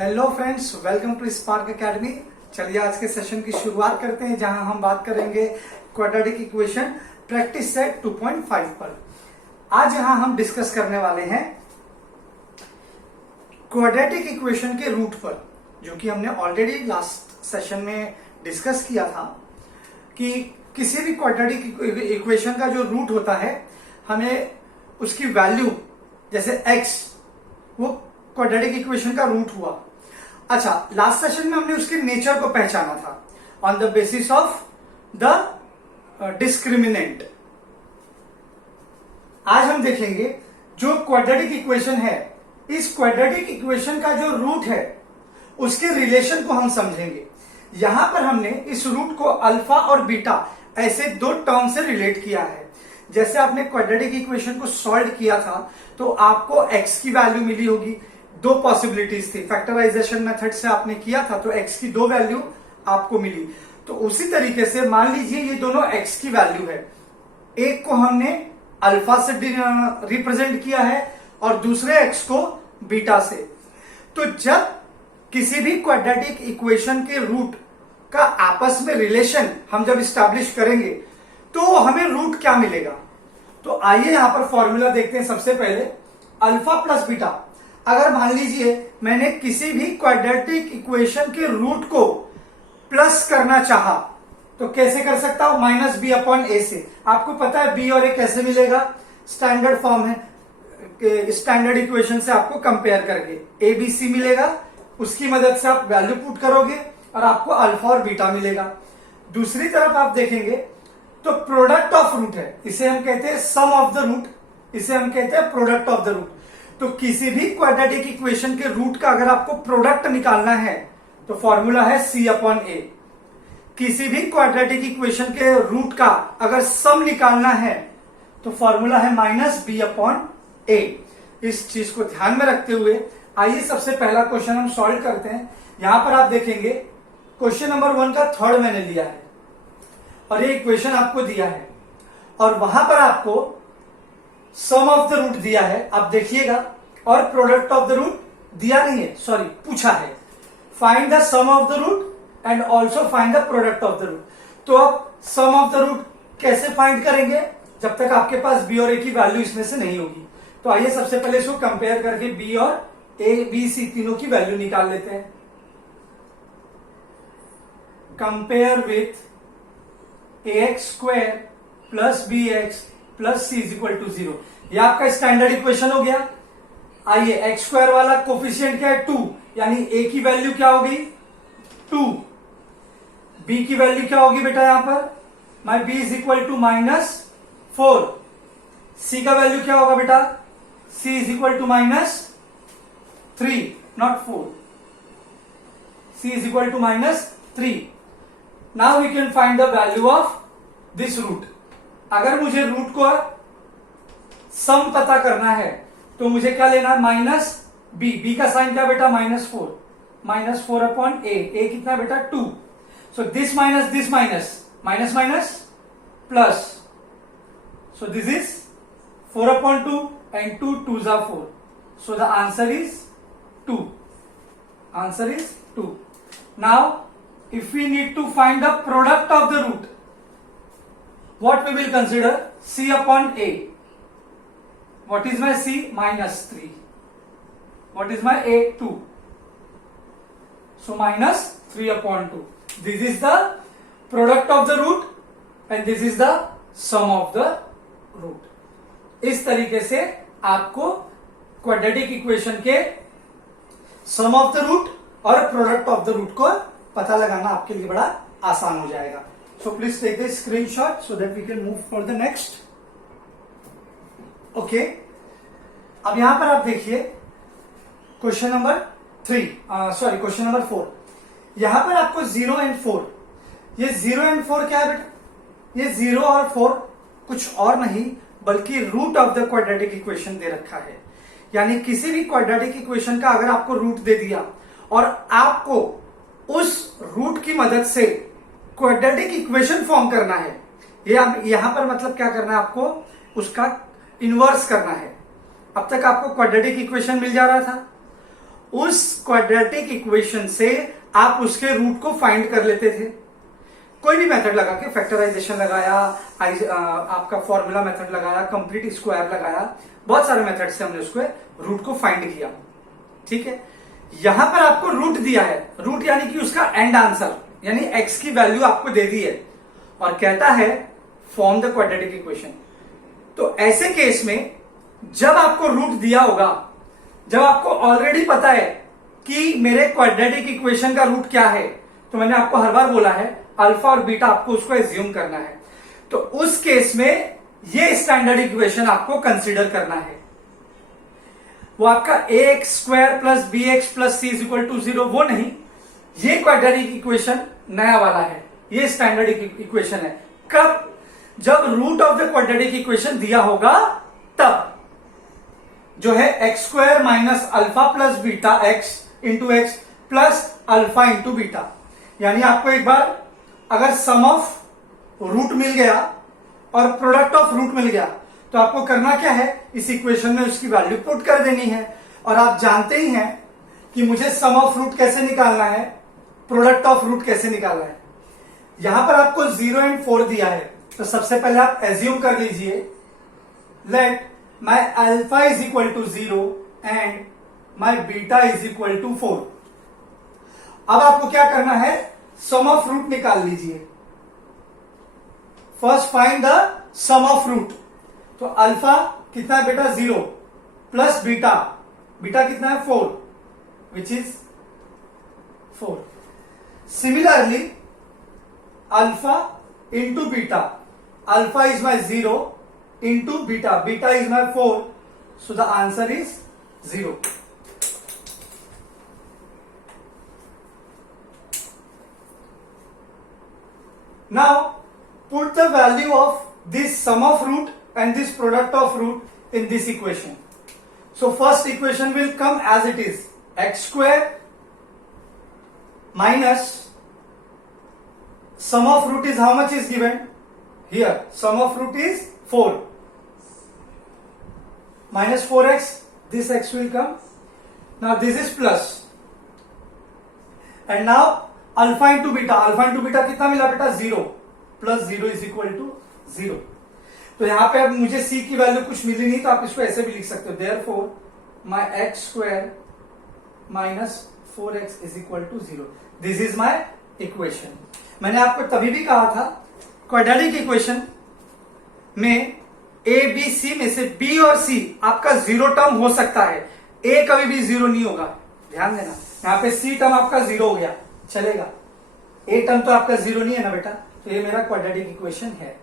Hello friends, welcome to Spark Academy. चलिए आज के सेशन की शुरुआत करते हैं, जहां हम बात करेंगे क्वाड्रेटिक इक्वेशन प्रैक्टिस सेट 2.5 पर। आज यहां हम डिस्कस करने वाले हैं क्वाड्रेटिक इक्वेशन के रूट पर, जो कि हमने ऑलरेडी लास्ट सेशन में डिस्कस किया था कि किसी भी क्वाड्रेटिक इक्वेशन का जो रूट होता है, हमें उसकी वैल्यू, जैसे x, वो क्वाड्रेटिक इक्वेशन का रूट हुआ। अच्छा, लास्ट सेशन में हमने उसके नेचर को पहचाना था on the basis of the discriminant. आज हम देखेंगे जो क्वाड्रेटिक इक्वेशन है, इस क्वाड्रेटिक इक्वेशन का जो रूट है उसके रिलेशन को हम समझेंगे। यहां पर हमने इस रूट को अल्फा और बीटा ऐसे दो टर्म से रिलेट किया है। जैसे आपने क्वाड्रेटिक इक्वेशन को सॉल्व किया था तो आपको x की वैल्यू मिली होगी, दो पॉसिबिलिटीज थी, फैक्टराइजेशन मेथड से आपने किया था तो x की दो वैल्यू आपको मिली। तो उसी तरीके से मान लीजिए ये दोनों x की वैल्यू है, एक को हमने अल्फा से रिप्रेजेंट किया है और दूसरे x को बीटा से। तो जब किसी भी क्वाड्रेटिक इक्वेशन के रूट का आपस में रिलेशन हम जब स्टैब्लिश करेंगे तो हमें रूट क्या मिलेगा। तो आइए यहां पर फॉर्मूला देखते हैं। सबसे पहले अल्फा प्लस बीटा, अगर मान लीजिए मैंने किसी भी क्वाड्रेटिक इक्वेशन के रूट को प्लस करना चाहा तो कैसे कर सकता हूं, माइनस बी अपॉन ए से। आपको पता है बी और ए कैसे मिलेगा, स्टैंडर्ड फॉर्म है, स्टैंडर्ड इक्वेशन से आपको कंपेयर करके ए बी सी मिलेगा, उसकी मदद से आप वैल्यू पुट करोगे और आपको अल्फा और बीटा मिलेगा। दूसरी तरफ आप देखेंगे तो प्रोडक्ट ऑफ रूट है, इसे हम कहते हैं सम ऑफ द रूट, इसे हम कहते हैं प्रोडक्ट ऑफ द रूट। तो किसी भी क्वाड्रेटिक इक्वेशन के रूट का अगर आपको प्रोडक्ट निकालना है तो फॉर्मूला है सी अपॉन ए। किसी भी क्वाड्रेटिक इक्वेशन के रूट का अगर सम निकालना है तो फॉर्मूला है माइनस बी अपॉन ए। इस चीज को ध्यान में रखते हुए आइए सबसे पहला क्वेश्चन हम सॉल्व करते हैं। यहां पर आप देखेंगे क्वेश्चन नंबर 1 का थर्ड मैंने लिया है और ये इक्वेशन आपको दिया है और वहां पर आपको सम ऑफ द रूट दिया है, आप देखिएगा, और प्रोडक्ट ऑफ द रूट दिया नहीं है, सॉरी पूछा है। Find the sum of the root and also find the product of the root. तो आप सम ऑफ द रूट कैसे फाइंड करेंगे जब तक आपके पास बी और ए की वैल्यू इसमें से नहीं होगी। तो आइए सबसे पहले इसको कंपेयर करके बी और ए बी सी तीनों की वैल्यू निकाल लेते हैं। Compare with a x square plus b x plus c is equal to 0। यह आपका स्टैंडर्ड इक्वेशन हो गया। आइए एक्स स्क्वायर वाला कोफिशिएंट क्या है 2, यानी ए की वैल्यू क्या होगी 2, बी की वैल्यू क्या होगी बेटा यहां पर, माई बी इज इक्वल टू -4, सी का वैल्यू क्या होगा बेटा, सी is equal to -3, not 4, C is equal to -3। Now we can find the value of this root. अगर मुझे रूट को सम पता करना है तो मुझे क्या लेना है, माइनस बी, बी का साइन क्या बेटा -4 अपॉन ए कितना बेटा 2। So this minus minus minus plus, so this is 4 upon 2 and 2 2s are 4, so the answer is 2. Answer is 2. Now if we need to find the product of the root, what we will consider, c upon a. What is my c, -3. What is my a, 2. So -3 upon 2. This is the product of the root and this is the sum of the root. इस तरीके से आपको quadratic equation के सम of the root और product of the root को पता लगाना आपके लिए बड़ा आसान हो जाएगा। So please take this screenshot so that we can move for the next. Okay. अब यहां पर आप देखिए क्वेश्चन नंबर 4। यहां पर आपको 0 एंड 4, ये 0 एंड 4 क्या है बेटा, ये 0 और 4 कुछ और नहीं बल्कि root of the quadratic equation दे रखा है। यानी किसी भी क्वाड्रेटिक इक्वेशन का अगर आपको रूट दे दिया और आपको उस रूट की मदद से क्वाड्रेटिक इक्वेशन फॉर्म करना है, यहां पर मतलब क्या करना है, आपको उसका इनवर्स करना है। अब तक आपको क्वाड्रेटिक इक्वेशन मिल जा रहा था उस क्वाड्रेटिक इक्वेशन से आप उसके रूट को फाइंड कर लेते थे। कोई भी मेथड लगा के, फैक्टराइजेशन लगाया, आपका फॉर्मूला मेथड लगाया, कंप्लीट स्क्वायर लगाया, बहुत सारे मेथड से हमने उसको रूट को फाइंड किया। ठीक है, यहां पर आपको रूट दिया है, रूट यानी कि उसका एंड आंसर, यानी एक्स की वैल्यू आपको दे दी है और कहता है फॉर्म द क्वाड्रेटिक इक्वेशन। तो ऐसे केस में जब आपको रूट दिया होगा, जब आपको ऑलरेडी पता है कि मेरे क्वाड्रेटिक इक्वेशन का रूट क्या है, तो मैंने आपको हर बार बोला है अल्फा और बीटा आपको उसको एज्यूम करना है। तो उस केस में ये स्टैंडर्ड इक्वेशन आपको कंसीडर करना है। वो आपका a x square plus b x plus c is equal to 0 वो नहीं, ये क्वाड्रेटिक इक्वेशन नया वाला है, ये स्टैंडर्ड इक्वेशन है। कब? जब root of the quadratic equation दिया होगा तब, जो है x square minus alpha plus beta x into x plus alpha into beta. यानी आपको एक बार अगर सम ऑफ रूट मिल गया और प्रोडक्ट ऑफ रूट मिल गया तो आपको करना क्या है, इस इक्वेशन में उसकी वैल्यू पुट कर देनी है। और आप जानते ही हैं कि मुझे सम ऑफ रूट कैसे निकालना है, प्रोडक्ट ऑफ रूट कैसे निकालना है। यहां पर आपको 0 एंड 4 दिया है, तो सबसे पहले आप एज्यूम कर लीजिए let my alpha is equal to 0 and my beta is equal to 4। अब आपको क्या करना है, सम ऑफ रूट निकाल लीजिए। First find the sum of root. तो अल्फा कितना है बेटा 0 प्लस बीटा, बीटा कितना है 4 which is 4। Similarly alpha into beta, alpha is my 0 into beta, beta is my 4, so the answer is 0। Now put the value of this sum of root and this product of root in this equation. So first equation will come as it is, x square minus sum of root is how much is given here, sum of root is 4 minus 4x, this x will come. Now this is plus and now alpha into beta, alpha into beta कितना मिला बेटा 0 plus 0 is equal to 0। तो यहां पे अब मुझे c की value कुछ मिली नहीं, तो आप इसको ऐसे भी लिख सकते हो, therefore my x square minus 4x is equal to 0। This is my equation. मैंने आपको तभी भी कहा था क्वाड्रेटिक इक्वेशन में a b c में से b और c आपका 0 टर्म हो सकता है, a कभी भी 0 नहीं होगा, ध्यान देना। यहां पे c टर्म आपका 0 हो गया, चलेगा, ए टर्म तो आपका 0 नहीं है ना बेटा, तो ये मेरा क्वाड्रेटिक इक्वेशन है।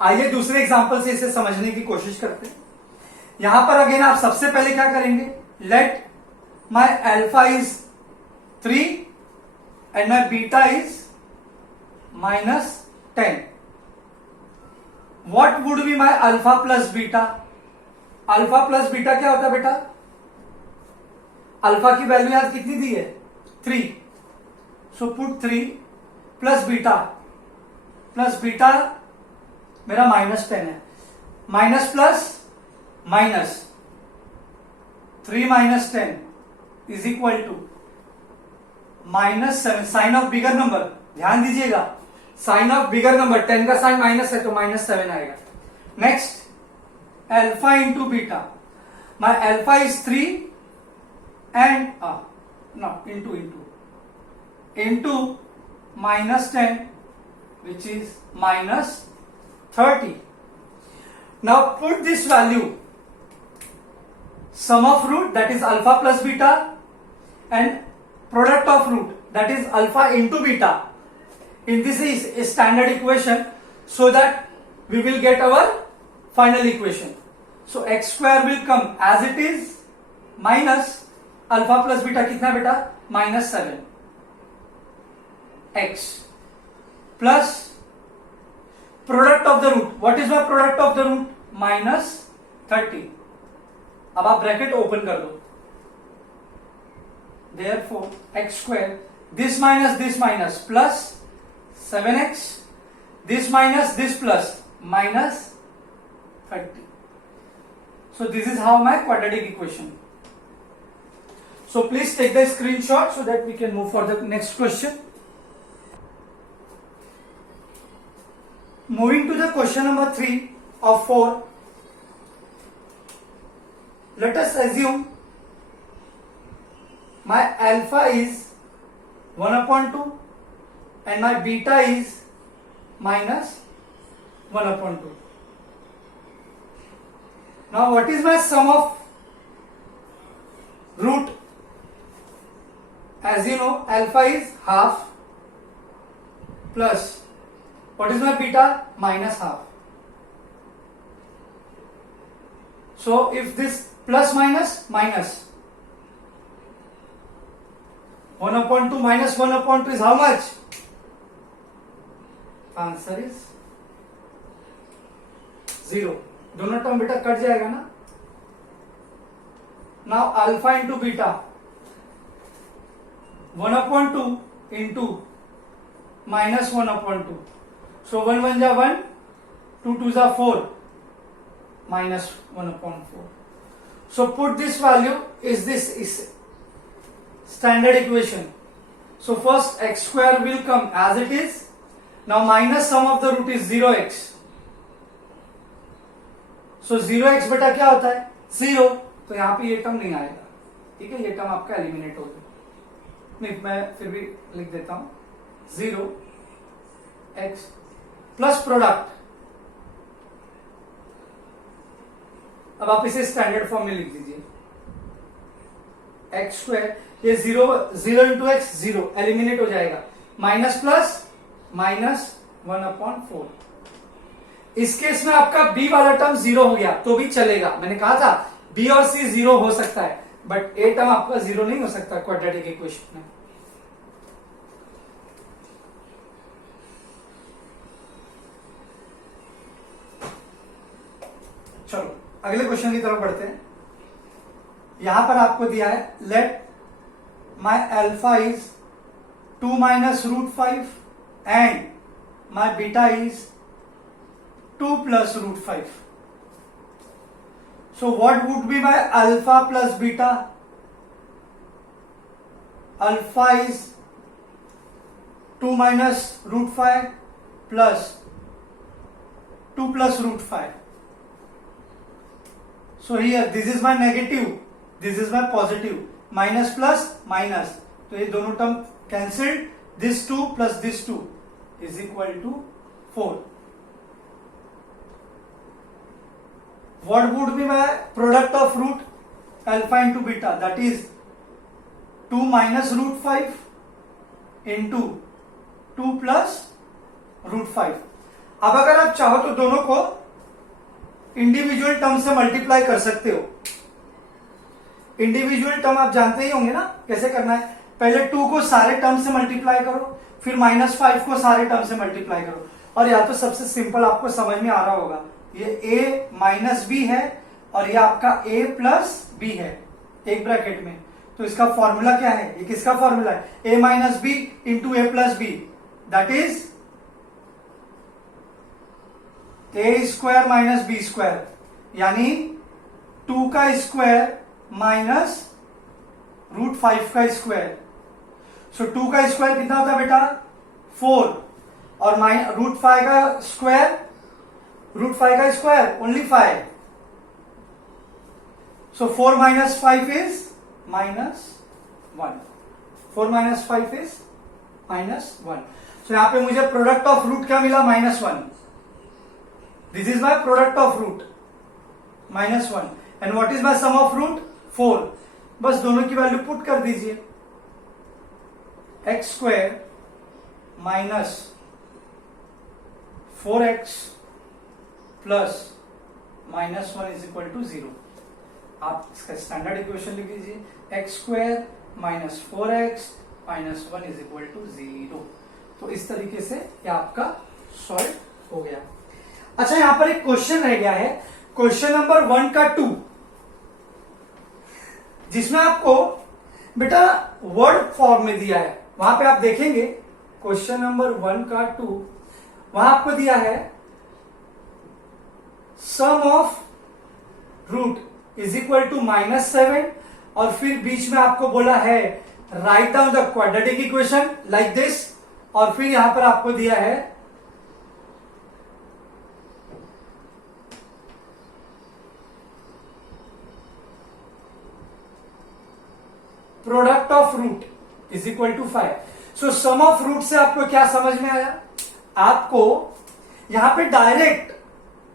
आइए दूसरे एग्जांपल से इसे समझने की कोशिश करते हैं। यहां पर अगेन आप सबसे पहले क्या करेंगे, late my alpha is 3 and my beta is -10। What would be my alpha plus beta? Alpha plus beta क्या होता है बेटा? अल्फा की वैल्यू यहां कितनी दी है 3, सो पुट 3 प्लस बीटा मेरा -10 है, minus plus minus 3 - 10 is equal to -7। Sign of bigger number ध्यान दीजिएगा, साइन ऑफ बिगर नंबर, 10 का साइन माइनस है तो -7 आएगा। Next alpha into beta, my alpha is 3 and into -10 which is -30. Now put this value, sum of root that is alpha plus beta and product of root that is alpha into beta in this is a standard equation, so that we will get our final equation. So x square will come as it is minus alpha plus beta कितना बेटा -7 x plus product of the root. What is my product of the root? -30. अब आप bracket open कर दो, therefore x square, this minus plus 7x, this minus this plus -30. So this is how my quadratic equation. So please take the screenshot so that we can move for the next question. Moving to the question number 3 of 4. Let us assume my alpha is 1 upon 2 and my beta is minus 1 upon 2. Now what is my sum of root? As you know, alpha is half plus what is my beta? Minus half. So if this plus minus minus 1 upon 2 minus 1 upon 2 is how much? Answer is 0. दोनों term बेटा cut जाएगा ना. Now alpha into beta 1 upon 2 into minus 1 upon 2. So 1 1 जा 1, 2 2 जा 4, minus 1 upon 4. So put this value is standard equation. So first x square will come as it is. Now minus sum of the root is 0x. So 0x बेटा क्या होता है? 0. तो यहां पे ये टर्म नहीं आएगा. ठीक है, ये टर्म आपका एलिमिनेट हो गया. नहीं, मैं फिर भी लिख देता हूं 0x प्लस प्रोडक्ट. अब आप इसे स्टैंडर्ड फॉर्म में लिख दीजिए. एक्स स्क्वायर, ये 0 इंटू एक्स 0 एलिमिनेट हो जाएगा. Minus plus minus 1 upon 4. इस केस में आपका बी वाला टर्म 0 हो गया तो भी चलेगा. मैंने कहा था बी और सी 0 हो सकता है, बट ए टर्म आपका 0 नहीं हो सकता क्वाड्रेटिक इक्वेशन में. चलो अगले क्वेश्चन की तरफ बढ़ते हैं. यहां पर आपको दिया है let my alpha is 2 minus root 5 and my beta is 2 plus root 5. So what would be my alpha plus beta? Alpha is 2 minus root 5 plus 2 plus root 5. So here this is my negative, this is my positive. Minus plus minus. तो ये दोनों term cancelled. This 2 plus this 2 is equal to 4. What would be my product of root alpha into beta? That is 2 minus root 5 into 2 plus root 5. अब अगर आप चाहो तो दोनों को इंडिविजुअल टर्म से मल्टीप्लाई कर सकते हो. इंडिविजुअल टर्म आप जानते ही होंगे ना कैसे करना है. पहले 2 को सारे टर्म से मल्टीप्लाई करो, फिर -5 को सारे टर्म से मल्टीप्लाई करो. और या तो सबसे सिंपल आपको समझ में आ रहा होगा, ये a माइनस बी है और ये आपका a प्लस बी है एक ब्रैकेट में. तो इसका फॉर्मूला क्या है? ये किसका फॉर्मूला है? a minus b into a plus b, that is a square minus b square, यानी 2 का स्क्वायर माइनस रूट 5 का स्क्वायर. सो 2 का स्क्वायर कितना होता है बेटा? 4. और रूट 5 का स्क्वायर, रूट 5 का square only 5. So 4 minus 5 is -1. 4 minus 5 is -1. So यहां पे मुझे प्रोडक्ट ऑफ रूट क्या मिला? -1. This is my product of root -1. And what is my sum of root? 4. बस दोनों की वैल्यू पुट कर दीजिए. X square minus 4x plus -1 is equal to 0. आप इसका स्टैंडर्ड इक्वेशन लिख दीजिए. X square minus 4x minus 1 is equal to 0. तो इस तरीके से ये आपका सॉल्व हो गया. अच्छा, यहां पर एक क्वेश्चन रह गया है, क्वेश्चन नंबर 1 का 2, जिसमें आपको बेटा वर्ड फॉर्म में दिया है. वहां पे आप देखेंगे क्वेश्चन नंबर 1 का 2, वहां आपको दिया है sum of root is equal to -7 और फिर बीच में आपको बोला है write down the quadratic equation like this, और फिर यहां पर आपको दिया है product of root is equal to 5। So sum of root से आपको क्या समझ में आया? आपको यहां पे डायरेक्ट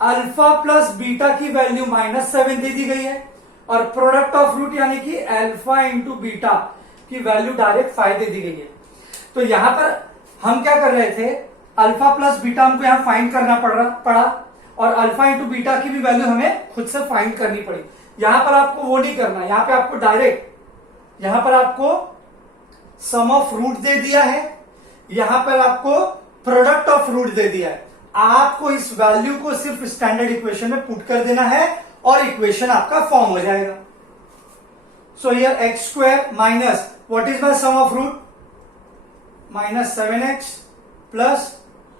अल्फा प्लस बीटा की वैल्यू -7 दे दी गई है, और प्रोडक्ट ऑफ रूट यानी कि अल्फा इंटू बीटा की वैल्यू डायरेक्ट 5 दे दी गई है। तो यहां पर हम क्या कर रहे थे, अल्फा प्लस बीटा हमको यहां फाइंड करना पड़ा, और अल्फा इंटू बीटा की भी वैल्यू हमें खुद से फाइंड करनी पड़ी। यहां पर आपको वो नहीं करना, यहां पे आपको डायरेक्ट, यहां पर आपको सम ऑफ रूट दे दिया है, यहां पर आपको प्रोडक्ट ऑफ रूट दे दिया है। आपको इस वैल्यू को सिर्फ स्टैंडर्ड इक्वेशन में पुट कर देना है और इक्वेशन आपका फॉर्म हो जाएगा। So here x square minus what is my sum of root -7x plus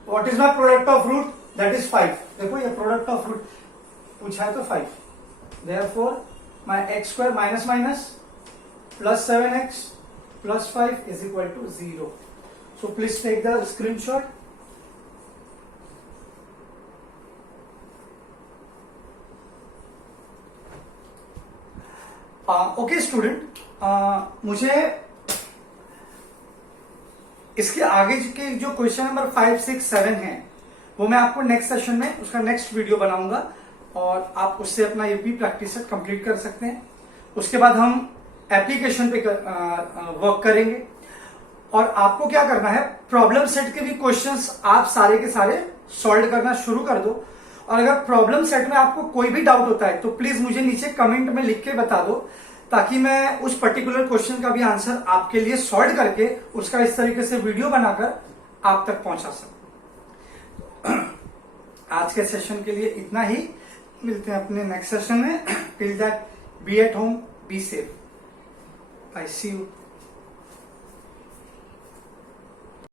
what is my product of root that is 5। देखो ये प्रोडक्ट ऑफ रूट पूछा है तो 5, therefore my x square minus minus plus 7x plus 5 is equal to 0। So please take the screenshot. Okay student, मुझे इसके आगे के जो क्वेश्चन नंबर 5, 6, 7 हैं वो मैं आपको नेक्स्ट सेशन में उसका नेक्स्ट वीडियो बनाऊंगा, और आप उससे अपना ये भी प्रैक्टिस सेट कंप्लीट कर सकते हैं। उसके बाद हम एप्लीकेशन पे वर्क करेंगे, और आपको क्या करना है, प्रॉब्लम सेट के भी क्वेश्चंस आप सारे के सारे सॉल्व करना शुरू कर दो। और अगर प्रॉब्लम सेट में आपको कोई भी डाउट होता है तो प्लीज मुझे नीचे कमेंट में लिख के बता दो, ताकि मैं उस पर्टिकुलर क्वेश्चन का भी आंसर आपके लिए सॉल्व करके उसका इस तरीके से वीडियो बनाकर आप तक पहुंचा सकूं। आज के सेशन के लिए इतना ही, मिलते हैं अपने नेक्स्ट सेशन में। Till that be at home, be safe, I see you.